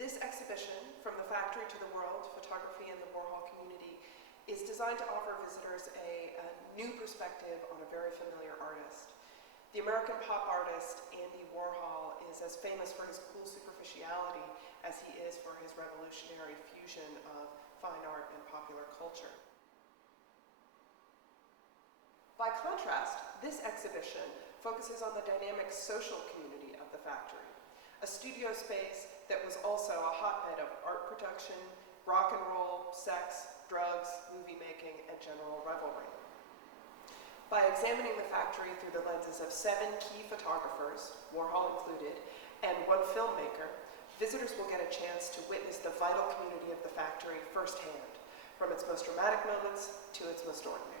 This exhibition, From the Factory to the World, Photography in the Warhol Community, is designed to offer visitors a new perspective on a very familiar artist. The American pop artist Andy Warhol is as famous for his cool superficiality as he is for his revolutionary fusion of fine art and popular culture. By contrast, this exhibition focuses on the dynamic social community of the factory, a studio space that was also a hotbed of art production, rock and roll, sex, drugs, movie making, and general revelry. By examining the factory through the lenses of 7 key photographers, Warhol included, and 1 filmmaker, visitors will get a chance to witness the vital community of the factory firsthand, from its most dramatic moments to its most ordinary.